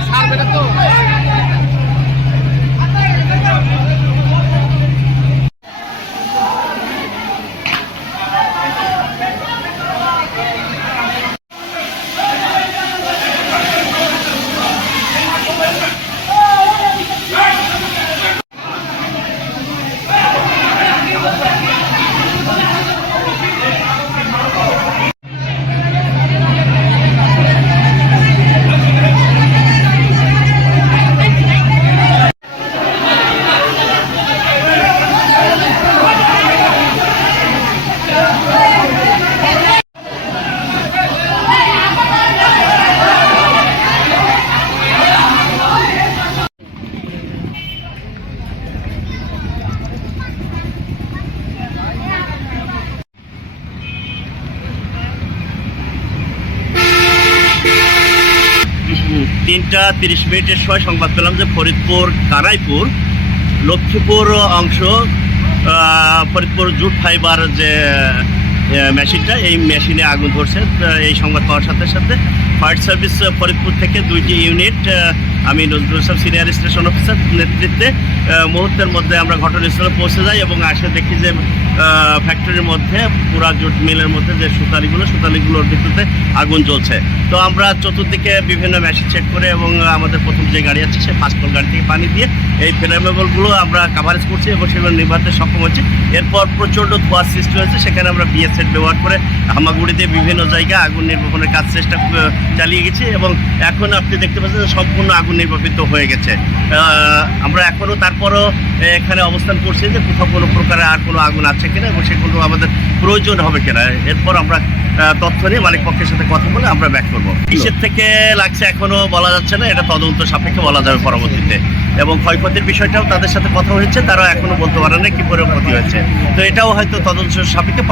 সার্ভেটা তো? তিনটা তিরিশ মিনিটের সময় সংবাদ পেলাম যে ফরিদপুর, কানাইপুর, লক্ষ্মীপুর অংশ ফরিদপুর জুট ফাইবার যে মেশিনটা, এই মেশিনে আগুন ধরছে। এই সংবাদ পাওয়ার সাথে সাথে ফায়ার সার্ভিস ফরিদপুর থেকে দুইটি ইউনিট আমি Nazrul Islam senior station officer নেতৃত্বে মুহূর্তের মধ্যে আমরা ঘটনাস্থলে পৌঁছে যাই এবং আসে দেখি যে ফ্যাক্টরির মধ্যে, পুরা জুট মিলের মধ্যে যে সুতালিগুলো, সুতালিগুলোর ভিত্তিতে আগুন জ্বলছে। তো আমরা চতুর্দিকে বিভিন্ন মেশিন চেক করে এবং আমাদের প্রথম যে গাড়ি আছে সেই পাঁচকল গাড়ি থেকে পানি দিয়ে এই ফ্লেমেবলগুলো আমরা কাভারেজ করছি এবং সেগুলো নিভাতে সক্ষম হচ্ছি। এরপর প্রচণ্ড ধোয়ার সৃষ্টি হয়েছে, সেখানে আমরা বিএস সেট ব্যবহার করে হামাগুড়ি দিয়ে বিভিন্ন জায়গায় আগুন নির্বাপনের কাজ চেষ্টা চালিয়ে গেছি এবং এখন আপনি দেখতে পাচ্ছেন যে সম্পূর্ণ আগুন নির্বাপিত হয়ে গেছে। আমরা এখনও তারপরও এখানে অবস্থান করছি যে কোথাও কোনো প্রকারে আর কোনো আগুন আছে কিনা এবং সেগুলো আমাদের প্রয়োজন হবে কিনা, এরপর আমরা তথ্য নিয়ে মালিক পক্ষের সাথে কথা বলে আমরা ব্যাক করব। কিসের থেকে লাগছে এখনও বলা যাচ্ছে না, এটা তদন্ত সাপেক্ষে বলা যাবে পরবর্তীতে। এবং ক্ষয়ক্ষতির বিষয়টাও তাদের সাথে কথা হয়েছে তারা এখনও বলতে পারে না কি পরে ক্ষতি হয়েছে। তো এটাও হয়তো তদন্ত সাপেক্ষে